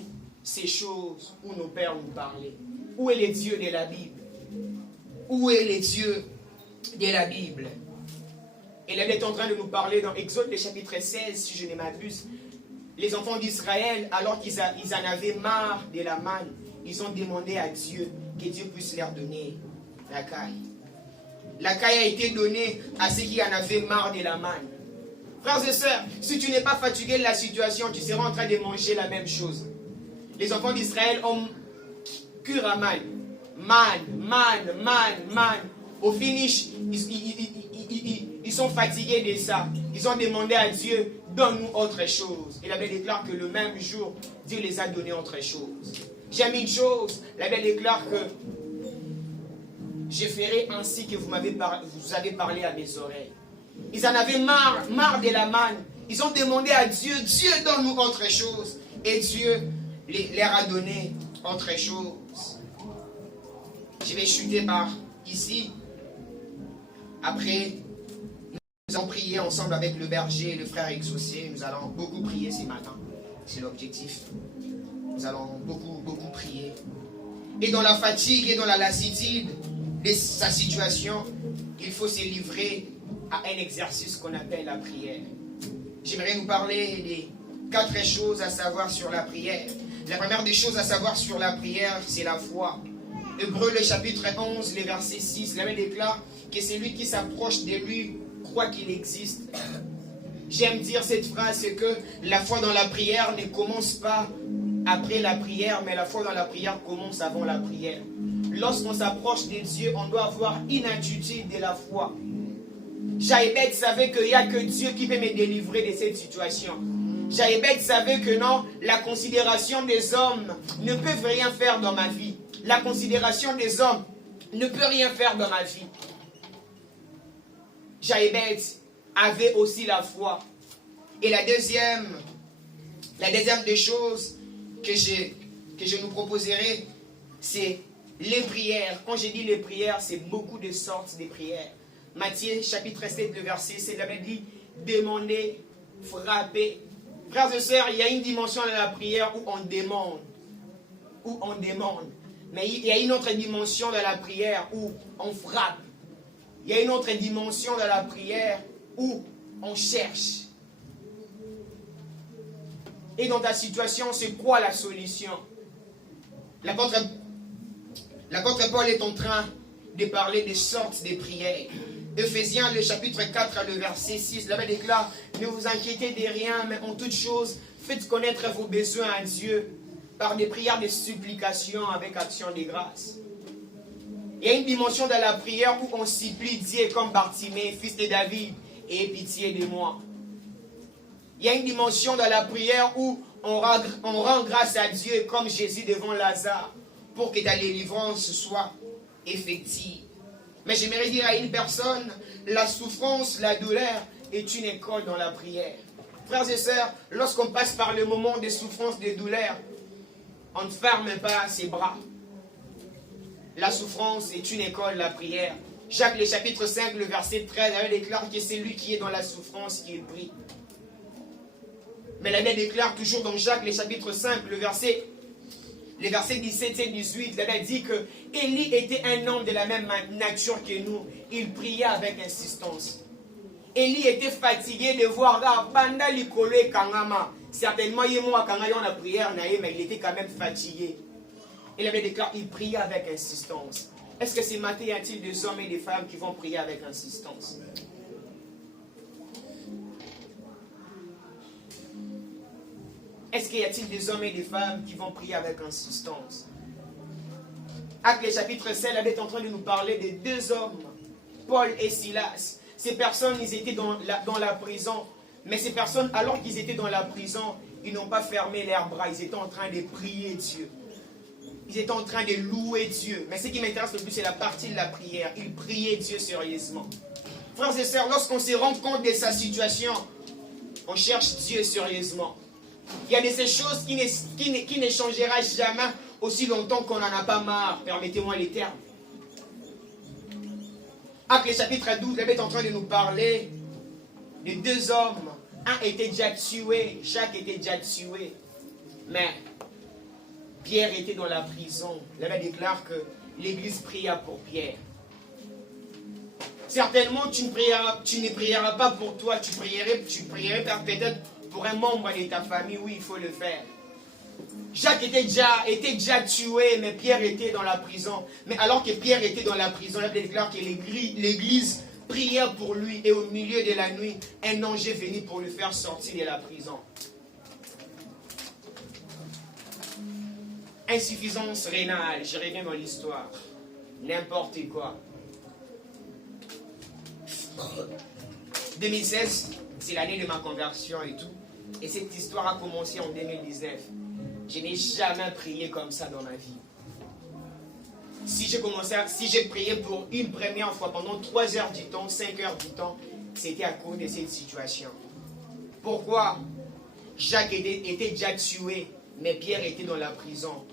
ces choses où nos pères nous parlaient? Où est le Dieu de la Bible? Où est le Dieu de la Bible? Et là, il est en train de nous parler dans Exode, le chapitre 16, si je ne m'abuse. Les enfants d'Israël, alors qu'ils en avaient marre de la manne, ils ont demandé à Dieu que Dieu puisse leur donner la caille. La caille a été donnée à ceux qui en avaient marre de la manne. Frères et sœurs, si tu n'es pas fatigué de la situation, tu seras en train de manger la même chose. les enfants d'Israël ont cure à man. Au finish, ils sont fatigués de ça. Ils ont demandé à Dieu, donne-nous autre chose. Et la Bible déclare que le même jour, Dieu les a donné autre chose. J'aime une chose, la Bible déclare que je ferai ainsi que vous avez parlé à mes oreilles. Ils en avaient marre de la manne. Ils ont demandé à Dieu, Dieu donne-nous autre chose. Et Dieu leur a donné autre chose. Je vais chuter par ici. Après, nous allons prier ensemble avec le berger et le frère exaucé. Nous allons beaucoup prier ce matin. C'est l'objectif. Nous allons beaucoup prier. Et dans la fatigue et dans la lassitude de sa situation, il faut se livrer à un exercice qu'on appelle la prière. J'aimerais nous parler des 4 choses à savoir sur la prière. La première des choses à savoir sur la prière, c'est la foi. Hébreux, le chapitre 11, le verset 6, la Bible déclare que celui qui s'approche de lui croit qu'il existe. J'aime dire cette phrase, c'est que la foi dans la prière ne commence pas après la prière, mais la foi dans la prière commence avant la prière. Lorsqu'on s'approche de Dieu, on doit avoir une attitude de la foi. Jaïbeth savait qu'il n'y a que Dieu qui peut me délivrer de cette situation. Jaïbeth savait que non, la considération des hommes ne peut rien faire dans ma vie. La considération des hommes ne peut rien faire dans ma vie. Jaïbeth avait aussi la foi. Et la deuxième des choses que je nous proposerai, c'est les prières. Quand je dis les prières, c'est beaucoup de sortes de prières. Matthieu chapitre 7, le verset 7, la Bible dit, demandez, frappez. Frères et sœurs, il y a une dimension de la prière où on demande. Mais il y a une autre dimension de la prière où on frappe. Il y a une autre dimension de la prière où on cherche. Et dans ta situation, c'est quoi la solution? L'apôtre Paul est en train de parler des sortes de prières. Ephésiens, le chapitre 4, le verset 6, la Bible déclare, ne vous inquiétez de rien, mais en toute chose, faites connaître vos besoins à Dieu par des prières de supplication avec action de grâce. Il y a une dimension de la prière où on supplie Dieu comme Bartimée, fils de David, et aie pitié de moi. Il y a une dimension de la prière où on rend grâce à Dieu comme Jésus devant Lazare pour que ta délivrance soit effective. Mais j'aimerais dire à une personne, la souffrance, la douleur est une école dans la prière. Frères et sœurs, lorsqu'on passe par le moment de souffrance, de douleur, on ne ferme pas ses bras. La souffrance est une école, la prière. Jacques, le chapitre 5, le verset 13, la Bible déclare que c'est lui qui est dans la souffrance qui prie. Mais la Bible déclare toujours dans Jacques, le chapitre 5, le verset 17 et 18, la Bible dit que Élie était un homme de la même nature que nous. Il priait avec insistance. Élie était fatigué de voir Banda Likolo et Kangama. Certainement, il y a la prière, mais il était quand même fatigué. Et la Bible déclare qu'il priait avec insistance. Est-ce que ce matin, y a-t-il des hommes et des femmes qui vont prier avec insistance? Est-ce qu'il y a-t-il des hommes et des femmes qui vont prier avec insistance? Actes le chapitre 7, la Bible est en train de nous parler des 2 hommes, Paul et Silas. Ces personnes, ils étaient dans la prison. Mais ces personnes, alors qu'ils étaient dans la prison, ils n'ont pas fermé leurs bras. Ils étaient en train de prier Dieu. Ils étaient en train de louer Dieu. Mais ce qui m'intéresse le plus, c'est la partie de la prière. Ils priaient Dieu sérieusement. Frères et sœurs, lorsqu'on se rend compte de sa situation, on cherche Dieu sérieusement. Il y a de ces choses qui ne changera jamais aussi longtemps qu'on n'en a pas marre. Permettez-moi les termes. Actes le chapitre 12, la Bible est en train de nous parler de 2 hommes. Un était déjà tué, Jacques était déjà tué. Mais Pierre était dans la prison. La Bible déclare que l'Église pria pour Pierre. Certainement, tu ne prieras pas pour toi, tu prierais peut-être pour un membre de ta famille. Oui, il faut le faire. Jacques était déjà tué, mais Pierre était dans la prison. Mais alors que Pierre était dans la prison, la Bible déclare que l'Église priait pour lui. Et au milieu de la nuit, un ange est venu pour le faire sortir de la prison. insuffisance rénale, je reviens dans l'histoire. N'importe quoi. 2016, c'est l'année de ma conversion et tout. Et cette histoire a commencé en 2019. Je n'ai jamais prié comme ça dans ma vie. Si j'ai prié pour une première fois pendant 3 heures du temps, 5 heures du temps, c'était à cause de cette situation. Pourquoi? Jacques était déjà tué, mais Pierre était dans la prison.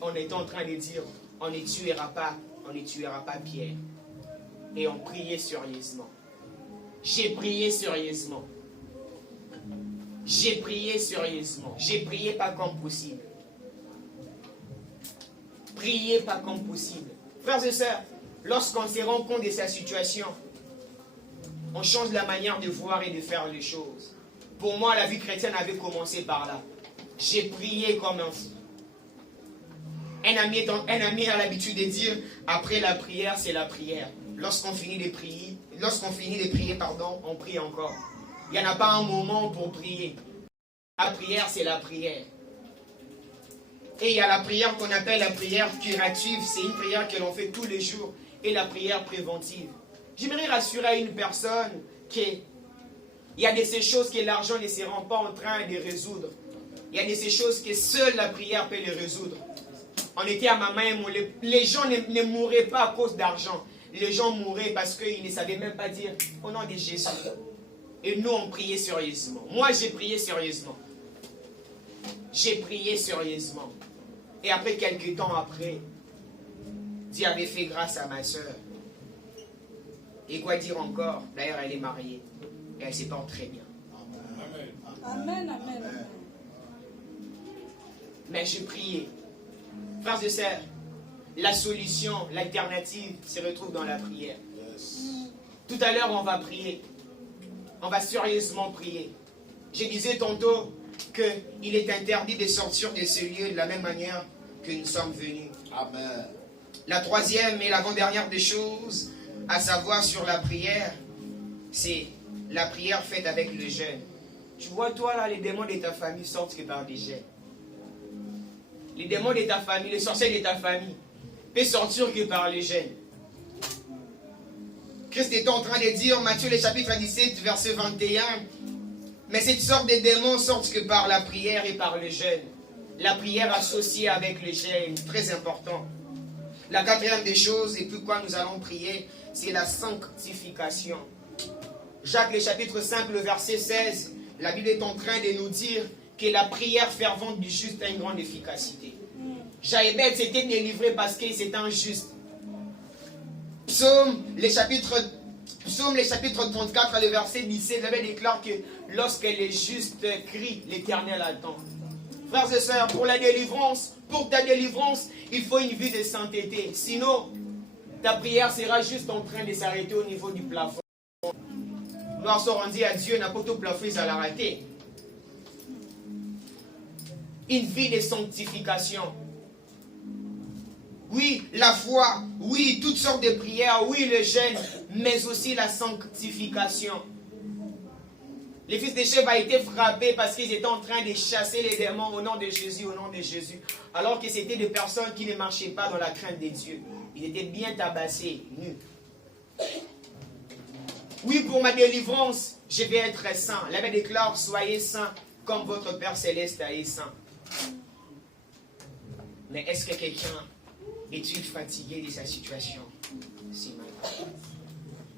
On était en train de dire, on ne tuera pas Pierre. Et on priait sérieusement. J'ai prié sérieusement. J'ai prié sérieusement. J'ai prié pas comme possible. Priez pas comme possible. Frères et sœurs, lorsqu'on se rend compte de sa situation, on change la manière de voir et de faire les choses. Pour moi, la vie chrétienne avait commencé par là. J'ai prié comme un fou. Un ami a l'habitude de dire, après la prière, c'est la prière. Lorsqu'on finit de prier, on prie encore. Il n'y en a pas un moment pour prier. La prière, c'est la prière. Et il y a la prière qu'on appelle la prière curative. C'est une prière que l'on fait tous les jours. Et la prière préventive. J'aimerais rassurer à une personne qu'il y a de ces choses que l'argent ne se rend pas en train de résoudre. Il y a de ces choses que seule la prière peut les résoudre. On était à Mamaïmo, les gens ne mouraient pas à cause d'argent. Les gens mouraient parce qu'ils ne savaient même pas dire au nom de Jésus. Et nous, on priait sérieusement. Moi, j'ai prié sérieusement. J'ai prié sérieusement. Et après, quelques temps après, Dieu avait fait grâce à ma soeur. Et quoi dire encore? D'ailleurs, elle est mariée. Et elle se porte très bien. Amen, amen, amen. Mais j'ai prié. Frères et sœurs, la solution, l'alternative se retrouve dans la prière. Tout à l'heure, on va prier. On va sérieusement prier. Je disais tantôt qu'il est interdit de sortir de ce lieu de la même manière que nous sommes venus. Amen. La troisième et l'avant-dernière des choses à savoir sur la prière, c'est la prière faite avec le jeûne. Tu vois, toi là, les démons de ta famille sortent que par des jeûnes. Les démons de ta famille, les sorciers de ta famille, peuvent sortir que par les jeûnes. Christ est en train de dire, Matthieu le chapitre 17, verset 21, mais cette sorte de démons sortent que par la prière et par le jeûne. La prière associée avec le jeûne, très important. La quatrième des choses, et pourquoi nous allons prier, c'est la sanctification. Jacques le chapitre 5, le verset 16, la Bible est en train de nous dire que la prière fervente du juste a une grande efficacité. Jaébet s'était délivré parce qu'il était injuste. Psaume, le chapitre 34, le verset 17, la Bible déclare que lorsque les justes crient, l'Éternel attend. Frères et sœurs, pour ta délivrance, il faut une vie de sainteté. Sinon, ta prière sera juste en train de s'arrêter au niveau du plafond. Nous sommes rendus à Dieu, n'importe au plafond, ils allaient l'arrêter. Une vie de sanctification. Oui, la foi, oui, toutes sortes de prières, oui, le jeûne, mais aussi la sanctification. Les fils de Sheba été frappés parce qu'ils étaient en train de chasser les démons au nom de Jésus, alors que c'était des personnes qui ne marchaient pas dans la crainte de Dieu. Ils étaient bien tabassés, nus. Oui, pour ma délivrance, je vais être saint. La Bible déclare, soyez saints comme votre Père Céleste est saint. Mais est-ce que quelqu'un est-il fatigué de sa situation si mal?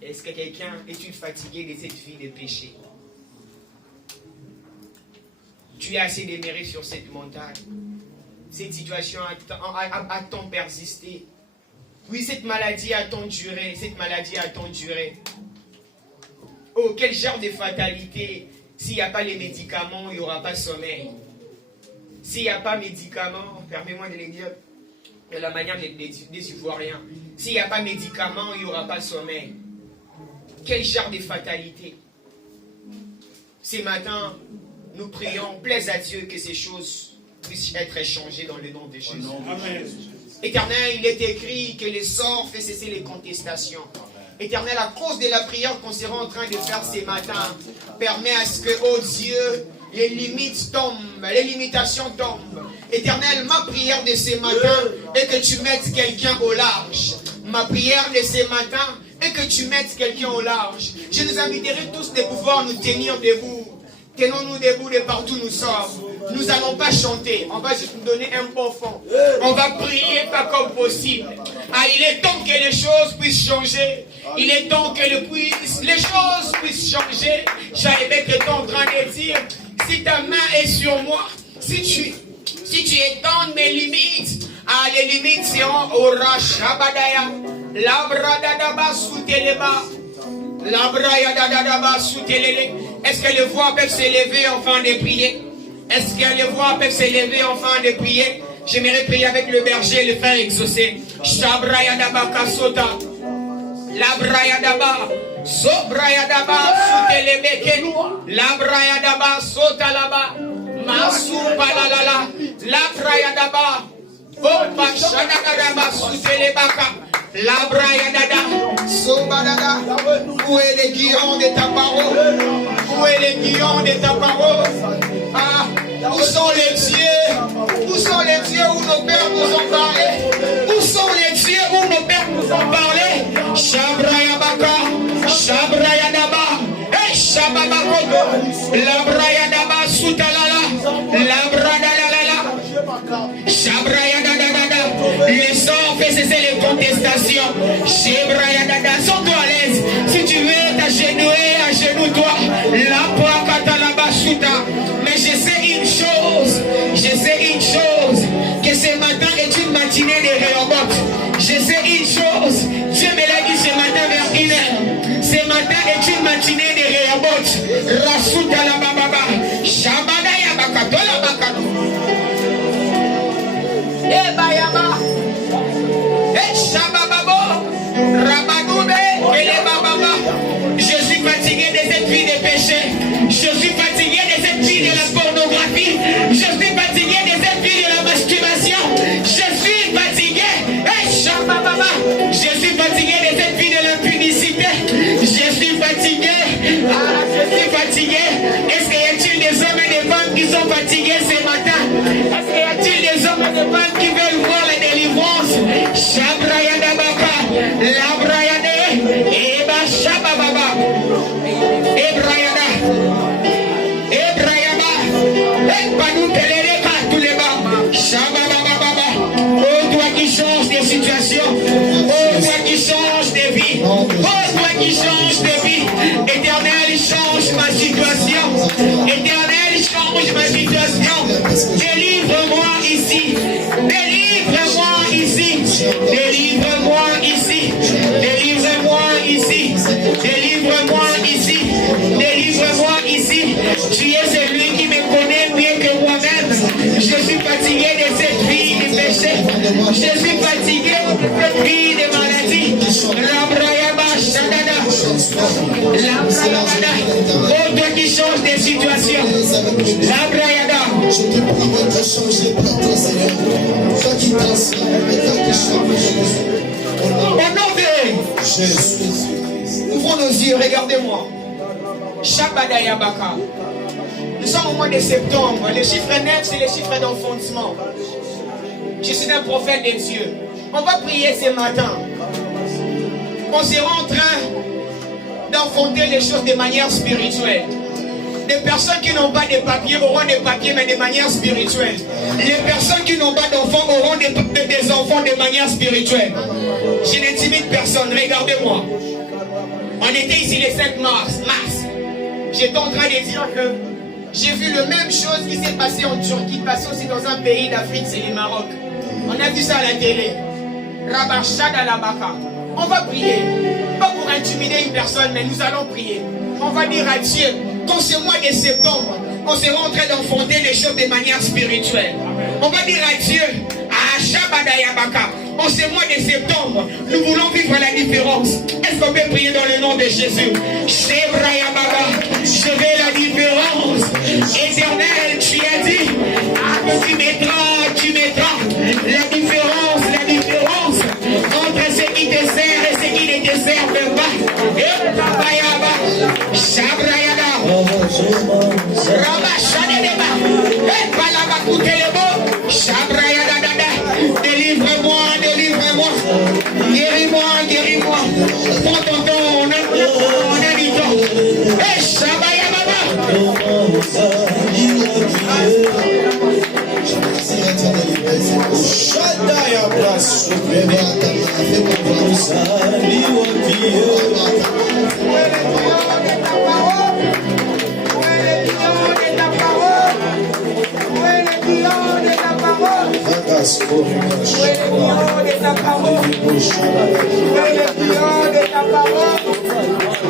Est-ce que quelqu'un est-il fatigué de cette vie de péché? Tu as assez demeuré sur cette montagne. Cette situation a tant persisté. Oui, cette maladie a tant duré. Oh, quel genre de fatalité. S'il n'y a pas les médicaments, il n'y aura pas sommeil. S'il n'y a pas de médicaments, permets-moi de le dire de la manière des Ivoiriens. S'il n'y a pas de médicaments, il n'y aura pas de sommeil. Quel genre de fatalité. Ce matin, nous prions, plaise à Dieu que ces choses puissent être échangées dans le nom de Jésus. Amen. Éternel, il est écrit que les sorts fait cesser les contestations. Éternel, à cause de la prière qu'on sera en train de faire ce matin, permet à ce que, oh Dieu, les limites tombent, les limitations tombent. Éternel, ma prière de ce matin est que tu mettes quelqu'un au large. Ma prière de ce matin est que tu mettes quelqu'un au large. Je nous inviterai tous de pouvoir nous tenir debout. Tenons-nous debout de partout nous sommes. Nous n'allons pas chanter. On va juste nous donner un bon fond. On va prier pas comme possible. Ah, il est temps que les choses puissent changer. Il est temps que les choses puissent changer. J'avais que tu es en train de dire, si ta main est sur moi, si tu étends mes limites, ah, les limites seront au Rashabadaya. Labradadaba souteleba. Labradadaba soutelele. Est-ce que les voix peuvent s'élever afin de prier? Est-ce que les voix peuvent s'élever afin de prier? J'aimerais prier avec le berger et le faire exaucer. Shabrayadaba kasota. Labrayadaba. Sobrayadaba soutelebeke. Labrayadaba sotalaba. Masu palalala. Labrayadaba. Opa shadadaba soutelebaka. Labrayadada. Sobadada. Où est l'aiguillon de ta parole? Où est l'aiguillon de ta parole? Ah, où sont les dieux? Où sont les dieux où nos pères nous ont parlé? Où sont les dieux où nos pères nous ont parlé? Shabrayabaka, Shabrayadaba, et Shababakoto, Labrayadaba Soutalala, Labradadalala, Shabrayadadada, les sorts fait cesser les contestations. Shabrayadada, sens-toi à l'aise. Si tu veux t'agenouiller, agenouille-toi. Mais je sais une chose, que ce matin est une matinée de Rehoboth. Je sais une chose, Dieu me l'a dit ce matin vers 1h. Ce matin est une matinée de Rehoboth. Rasuta la bababa, Shabadaya bakatola bakado. Ebayaba, Shabababo, Rabadoube, Elebababa. Je suis fatigué de cette vie de péché. Je suis fatigué de cette vie de la pornographie. Je suis fatigué de cette vie de la masturbation. Je suis fatigué. Je suis fatigué de cette vie de l'impudicité. Je suis fatigué. Ah, je suis fatigué. Est-ce qu'il y a-t-il des hommes et des femmes qui sont fatigués ce matin? Est-ce qu'il y a-t-il des hommes et des femmes qui veulent voir la délivrance? Shabrayadabaka, Labrayade, Eba Shabababa, Ebrayada, Ebrayaba, Ebanou Teleleka, tous les bas, Shabababa. Oh, toi qui changes des situations, oh, toi qui changes des vies, oh, toi qui changes des vies, Éternel, change ma situation, Éternel, change ma situation, délivre-moi ici, délivre-moi ici, délivre-moi ici, délivre-moi ici, délivre-moi ici, délivre-moi ici. Tu es celui qui me connaît mieux que moi-même. Je suis fatigué de cette vie de péché. Je suis fatigué de cette vie de maladie. Labrayaba Shadada. Labrayada. Oh, toi qui changes des situations. Labrayada. Je te prie de te changer par ton Seigneur. Toi qui t'enseignes et toi qui changes. Au nom de Jésus. ouvrons nos yeux, regardez-moi. Shabadayabaka. Nous sommes au mois de septembre. Le chiffre 9, c'est le chiffre d'enfantement. Je suis un prophète de Dieu. On va prier ce matin. On sera en train d'enfanter les choses de manière spirituelle. Des personnes qui n'ont pas de papiers auront des papiers, mais de manière spirituelle. Les personnes qui n'ont pas d'enfants auront des enfants de manière spirituelle. Je n'intimide personne, regardez-moi. On était ici le 5 mars. J'étais en train de dire que j'ai vu la même chose qui s'est passée en Turquie, passée aussi dans un pays d'Afrique, c'est le Maroc. On a vu ça à la télé. Rabashad Alabaka. On va prier. Pas pour intimider une personne, mais nous allons prier. On va dire à Dieu, quand ce mois de septembre, on sera en train d'enfanter les choses de manière spirituelle. On va dire à Dieu, à Shabadayabaka, en ce mois de septembre, nous voulons vivre la différence. Est-ce qu'on peut prier dans le nom de Jésus? Shebrayababa, je veux la différence. Éternel, tu as dit, tu mettras la différence entre ce qui te sert et ce qui ne te sert pas. Et Bayaba, Shabrayada, Rabashadeba, et Palabakutelebo, prends ton temps, on a du temps. Eh, Shabaya Baba. Shaddai place. Où est le lion de ta parole?